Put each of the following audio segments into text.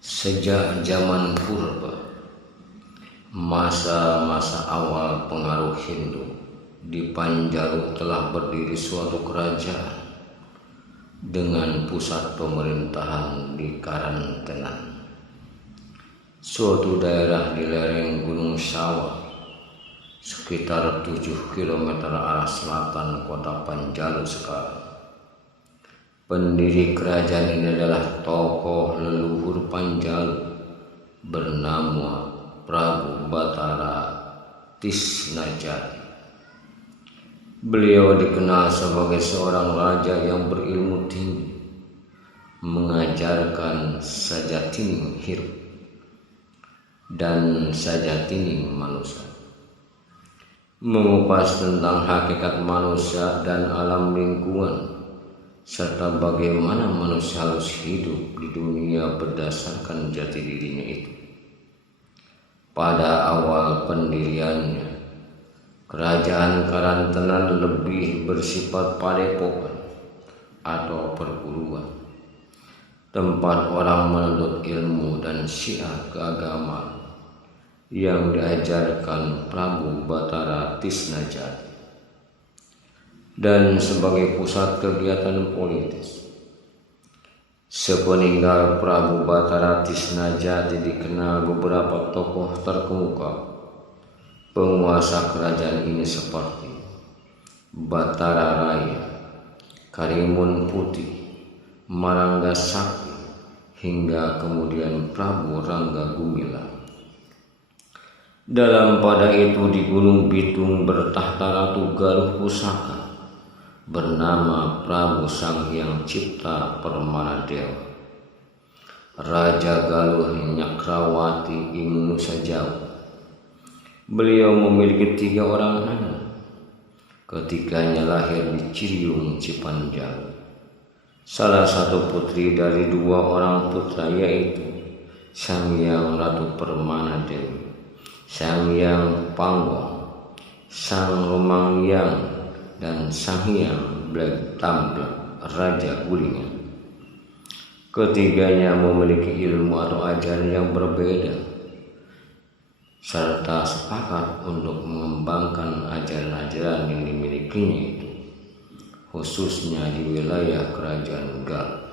Sejak zaman purba, masa-masa awal pengaruh Hindu, di Panjalu telah berdiri suatu kerajaan dengan pusat pemerintahan di Karantenan, suatu daerah di lereng Gunung Sawah, sekitar 7 km arah selatan kota Panjalu sekarang. Pendiri kerajaan ini adalah tokoh leluhur Panjalu bernama Prabu Batara Tisnajati. Beliau dikenal sebagai seorang raja yang berilmu tinggi, mengajarkan sajatining hirup dan sajatining manusia, mengupas tentang hakikat manusia dan alam lingkungan, serta bagaimana manusia harus hidup di dunia berdasarkan jati dirinya itu. Pada awal pendiriannya, kerajaan Karantenan lebih bersifat padepokan atau perguruan, tempat orang menuntut ilmu dan syiar keagamaan yang diajarkan Prabu Batara Tisnajati, dan sebagai pusat kegiatan politis. Sepeninggal Prabu Batara Tisnajati dikenal beberapa tokoh terkemuka penguasa kerajaan ini seperti Batara Raya, Karimun Putih, Marangga Sakti, hingga kemudian Prabu Rangga Gumilang. Dalam pada itu di Gunung Bitung bertahta Ratu Galuh Pusaka bernama Prabu Sanghyang Cipta Permanadewa. Raja Galuh Nyakrawati ing Nusa Jawa. Beliau memiliki 3 orang anak. Ketiganya lahir di Ciriung, Cipanjang. Salah satu putri dari 2 orang putra yaitu Sanghyang Ratu Permanadewi, Sanghyang Panggong, Sang Rumangyang, dan Sanghyang Blek Tamblek Raja Gulingan. Ketiganya memiliki ilmu atau ajaran yang berbeda, serta sepakat untuk mengembangkan ajaran-ajaran yang dimilikinya itu, khususnya di wilayah kerajaan Galuh.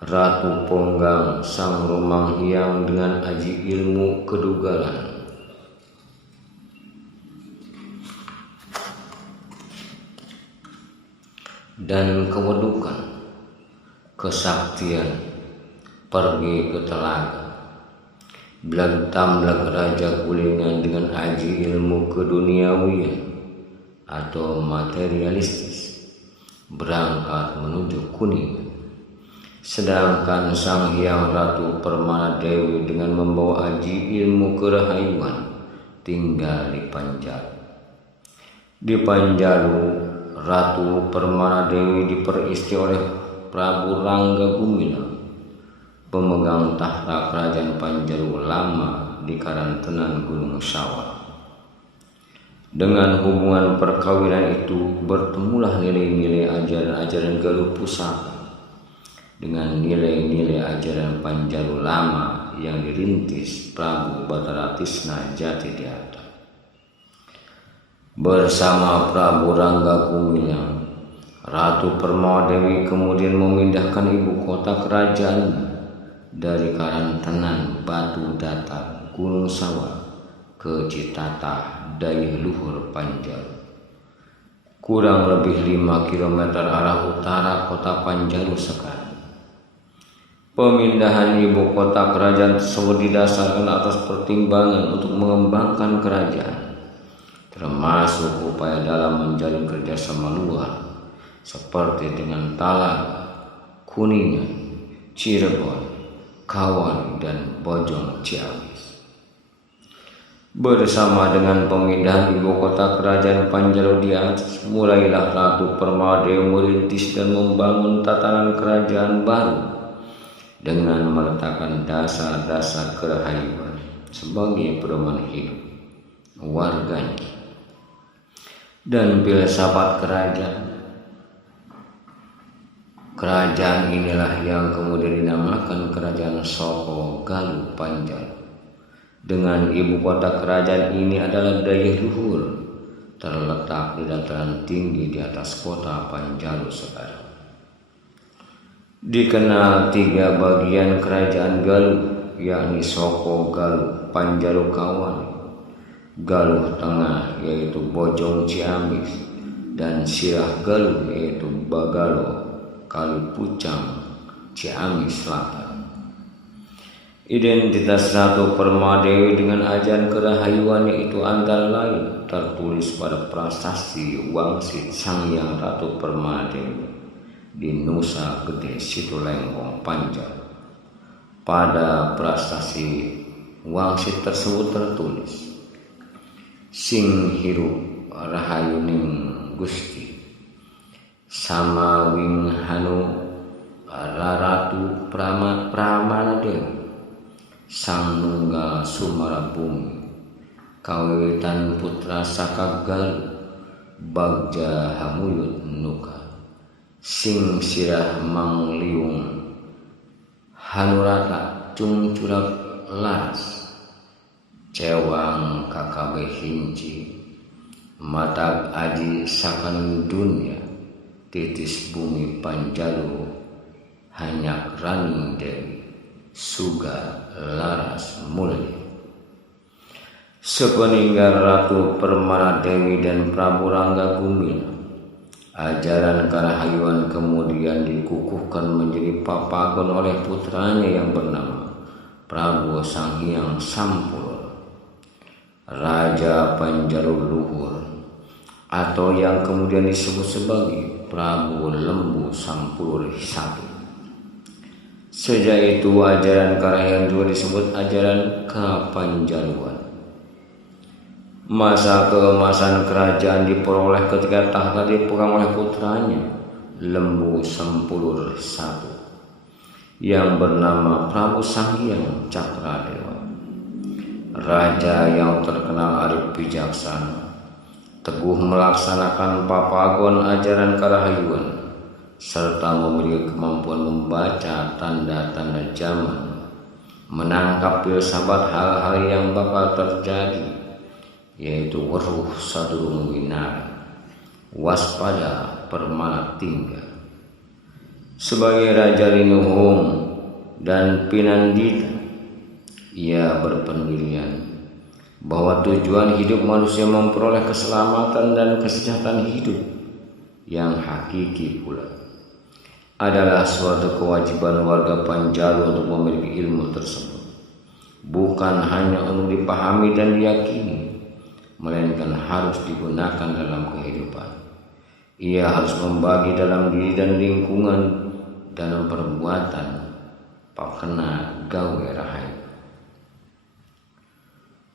Ratu Ponggang Sang Rumanghyang dengan aji ilmu kedugalan dan kewedukan, kesaktian, pergi ke telaga. Blek Tamblek Raja Gulingan dengan aji ilmu keduniawian atau materialistis berangkat menuju Kuningan. Sedangkan Sanghyang Ratu Permanadewi dengan membawa aji ilmu kerahayuan tinggal di Panjalu. Di Panjalu, Ratu Permanadewi diperisti oleh Prabu Rangga Gumilang, pemegang tahta kerajaan Panjalu lama di Karantenan Gunung Sawah. Dengan hubungan perkawinan itu bertemulah nilai-nilai ajaran-ajaran Galuh Pusaka dengan nilai-nilai ajaran Panjalu lama yang dirintis Prabu Batara Tisnajati di atas. Bersama Prabu Rangga Gumilang, Ratu Permanadewi kemudian memindahkan ibu kota kerajaan dari Karantenan Batu Datar Gunung Sawah ke Citatah Dayeuh Luhur Panjalu, kurang lebih 5 km arah utara kota Panjalu sekarang. Pemindahan ibu kota kerajaan tersebut didasarkan atas pertimbangan untuk mengembangkan kerajaan, termasuk upaya dalam menjalin kerjasama luar seperti dengan Talaga, Kuningan, Cirebon, Kawali, dan Bojong Ciamis. Bersama dengan pemindahan ibu kota kerajaan Panjalu di atas, mulailah Ratu Permanadewi merintis dan membangun tatanan kerajaan baru dengan meletakkan dasar-dasar kerahayuan sebagai pedoman hidup warganya dan filsafat kerajaan. Kerajaan inilah yang kemudian dinamakan Kerajaan Soko Galuh Panjalu. Dengan ibu kota kerajaan ini adalah Dayeuhluhur, terletak di dataran tinggi di atas kota Panjalu sekarang. Dikenal 3 bagian kerajaan Galuh, yakni Soko Galuh Panjalu Kawan, Galuh Tengah yaitu Bojong Ciamis, dan Sirah Galuh yaitu Bagalo Kalipucang Ciamis Selatan. Identitas Ratu Permadewi dengan ajaran kerahayuan itu antara lain tertulis pada prasasti Wangsit Sanghyang Ratu Permadewi di Nusa Gede Situlengkong Panjalu. Pada prasasti Wangsit tersebut tertulis, Sing hirup rahayuning Gusti sama wing hanu Raratu Pramana Dewi Sang Nunggal Sumara Bumi kawiwitan putra saka Galuh Bagja Hamuyut Nuka Sing sirah mangliung Hanurata cung curap laras cewang kakabe hinci matag aji sakan dunia titis bumi Panjalu hanyak raning Dewi Suga laras mulya. Sepeninggal Ratu Permana Dewi dan Prabu Rangga Bumina, ajaran kerahayuan kemudian dikukuhkan menjadi papagon oleh putranya yang bernama Prabu Sanghyang Sampurur, Raja Panjalu Luhur, atau yang kemudian disebut sebagai Prabu Lembu Sampurur I. Sejak itu ajaran kerahayuan juga disebut ajaran Kapanjaluan. Masa keemasan kerajaan diperoleh ketika tahta dipegang oleh putranya Lembu Sampurur I yang bernama Prabu Sanghyang Cakradewa, raja yang terkenal arif bijaksana, teguh melaksanakan papagon ajaran kerahayuan, serta memiliki kemampuan membaca tanda-tanda zaman, menangkap filsafat hal-hal yang bakal terjadi, yaitu weruh sadurung winara, waspada permana tinggal. Sebagai Raja Linuhung dan Pinandita, ia berpendirian bahwa tujuan hidup manusia memperoleh keselamatan dan kesejahteraan hidup yang hakiki pula adalah suatu kewajiban warga Panjalu untuk memiliki ilmu tersebut, bukan hanya untuk dipahami dan diyakini, melainkan harus digunakan dalam kehidupan. Ia harus membagi dalam diri dan lingkungan dalam perbuatan pakena gawe rahayu.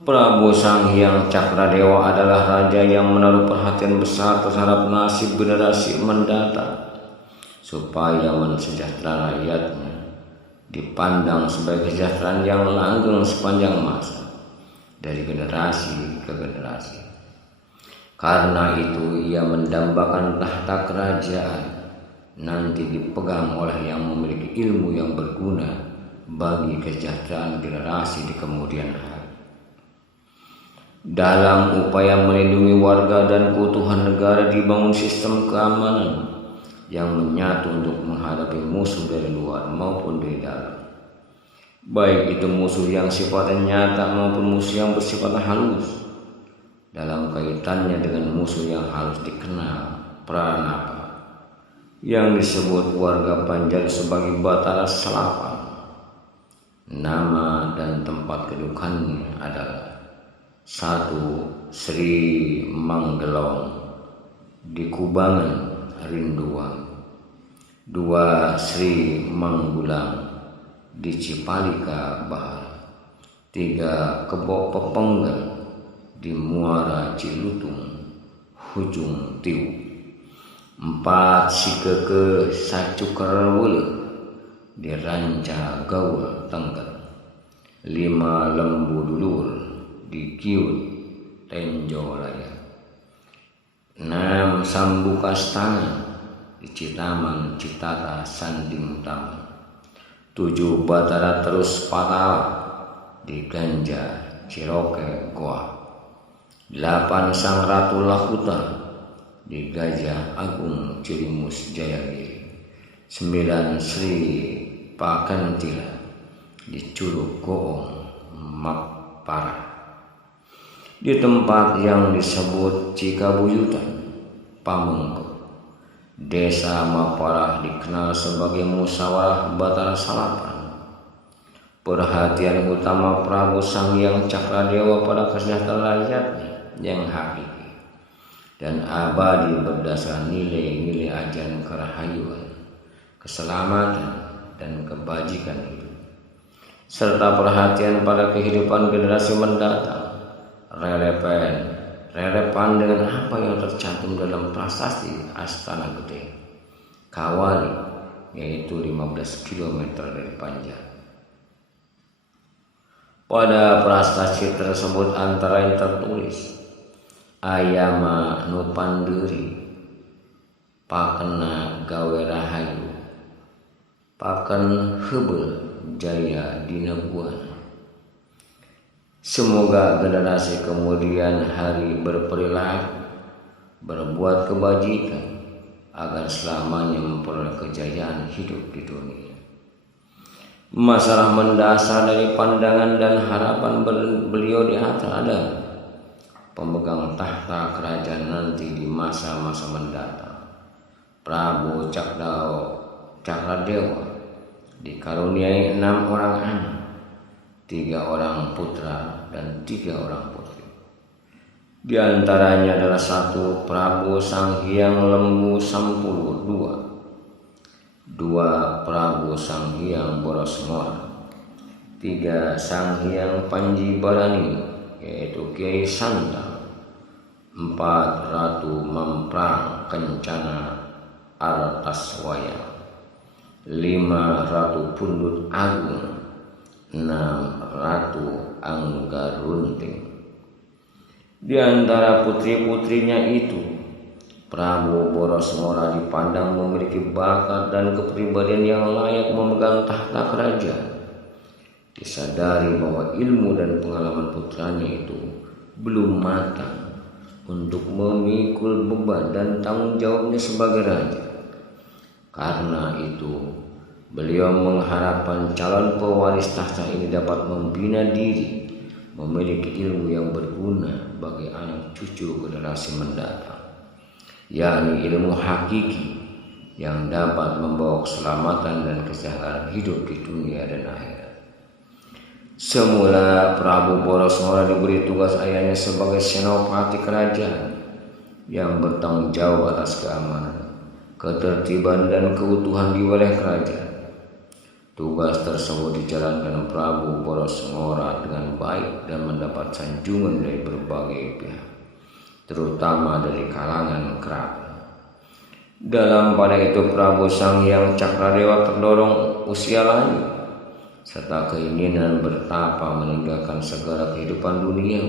Prabu Sanghyang Cakradewa adalah raja yang menaruh perhatian besar terhadap nasib generasi mendatang, supaya mensejahtera rakyatnya dipandang sebagai kesejahteraan yang langgeng sepanjang masa dari generasi ke generasi. Karena itu ia mendambakan tahta kerajaan nanti dipegang oleh yang memiliki ilmu yang berguna bagi kesejahteraan generasi di kemudian hari. Dalam upaya melindungi warga dan keutuhan negara dibangun sistem keamanan yang menyatu untuk menghadapi musuh dari luar maupun dari dalam, baik itu musuh yang sifatnya nyata maupun musuh yang bersifat halus. Dalam kaitannya dengan musuh yang harus dikenal Pranapa, yang disebut warga Panjalu sebagai Batara Selapan, nama dan tempat kedudukannya adalah 1. Sri Manggelong di Kubangan Rinduang, 2. Sri Manggulang di Cipalika Bahar, 3. Kebo Pepenggal di Muara Cilutung Hujung Tiu, 4. Sikeke Sacukerwele di Ranca Gaul Tengger, 5. Lembu Dulur di Kiut Tenjolaya, 6. Sambukastana di di Citaman, Citata, Sanding Taman. 7 Batara Terus Patala di Ganja, Ciroke, Goa. 8 Sang Ratu Lahuta di Gajah Agung, Cirimus, Jayagiri. 9 Sri Pakantila di Curug Goong, Mapara. Di tempat yang disebut Cikabuyutan, Pamengko, Desa Mapara dikenal sebagai Musyawarah Batara Salapan. Perhatian utama Prabu Sanghyang Cakradewa pada kesejahteraan rakyatnya yang hakiki dan abadi berdasar nilai-nilai ajaran kerahayuan, keselamatan, dan kebajikan hidup, serta perhatian pada kehidupan generasi mendatang, relevan dengan apa yang tercantum dalam prasasti Astana Gede Kawali, yaitu 15 km dari Panjang. Pada prasasti tersebut antara yang tertulis Ayama Nupanderi Pakena Gawe Rahayu Paken Hebel Jaya Dinabuana. Semoga generasi kemudian hari berperilaku berbuat kebajikan agar selamanya memperoleh kejayaan hidup di dunia. Masalah mendasar dari pandangan dan harapan beliau di atas adalah pemegang tahta kerajaan nanti di masa-masa mendatang. Prabu Cakradewa dikaruniai 6 orang anak, 3 orang putra dan 3 orang putri. Di antaranya adalah 1 Prabu Sanghyang Lembu Sampulu, 2 Prabu Sanghyang Borosmora, 3 Sanghyang Panji Barani yaitu Kiai Santang, 4 Ratu Mamprang Kencana Artaswaya, 5 Ratu Pundut Agung, 6 Ratu Anggarunting. Di antara putri-putrinya itu Prabu Borosmora dipandang memiliki bakat dan kepribadian yang layak memegang tahta kerajaan. Disadari bahwa ilmu dan pengalaman putranya itu belum matang untuk memikul beban dan tanggung jawabnya sebagai raja. Karena itu, beliau mengharapkan calon pewaris tahta ini dapat membina diri, memiliki ilmu yang berguna bagi anak cucu generasi mendatang, yakni ilmu hakiki yang dapat membawa keselamatan dan kesejahteraan hidup di dunia dan akhirat. Semula Prabu Borosmora diberi tugas ayahnya sebagai senopati kerajaan yang bertanggung jawab atas keamanan, ketertiban dan keutuhan di wilayah kerajaan. Tugas tersebut dijalankan Prabu Borosmora dengan baik dan mendapat sanjungan dari berbagai pihak, terutama dari kalangan kerabat. Dalam pada itu Prabu Sanghyang Cakradewa terdorong usia lanjut serta keinginan bertapa meninggalkan segala kehidupan dunia,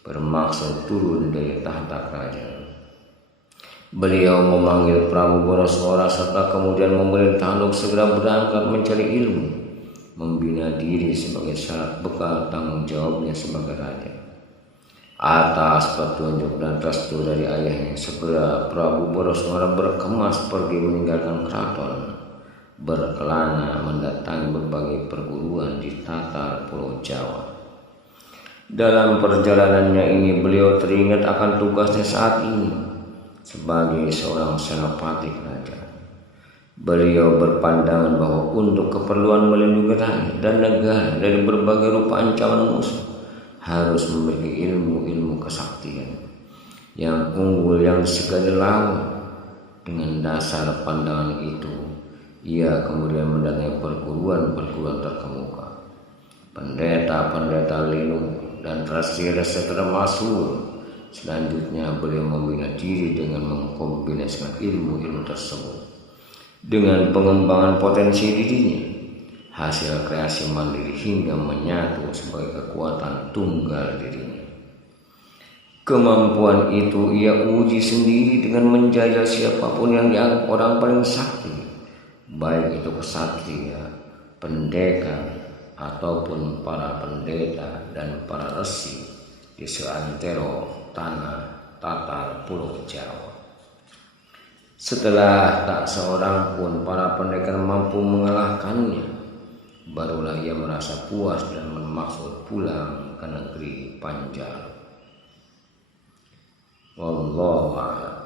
bermaksud turun dari tahta kerajaan. Beliau memanggil Prabu Borosmora serta kemudian memerintah untuk segera berangkat mencari ilmu, membina diri sebagai syarat bekal tanggung jawabnya sebagai raja. Atas petunjuk dan restu dari ayahnya, segera Prabu Borosmora berkemas pergi meninggalkan keraton, berkelana mendatangi berbagai perguruan di Tatar Pulau Jawa. Dalam perjalanannya ini beliau teringat akan tugasnya saat ini sebagai seorang senopati kerajaan. Beliau berpandangan bahwa untuk keperluan melindungi rakyat dan negara dari berbagai rupa ancaman musuh harus memiliki ilmu-ilmu kesaktian yang unggul yang segala lawan. Dengan dasar pandangan itu, ia kemudian mendatangi perguruan-perguruan terkemuka, pendeta-pendeta lindung dan resi-resi termasyhur. Selanjutnya beliau membina diri dengan mengkombinasikan ilmu-ilmu tersebut dengan pengembangan potensi dirinya, hasil kreasi mandiri hingga menyatu sebagai kekuatan tunggal dirinya. Kemampuan itu ia uji sendiri dengan menjajah siapapun yang dianggap orang paling sakti, baik itu kesatria, pendekar, ataupun para pendeta dan para resi di seantero tanah Tatar Pulau Jawa. Setelah tak seorang pun para pendekar mampu mengalahkannya, barulah ia merasa puas dan bermaksud pulang ke negeri Panjalu. Wallahu a'lam.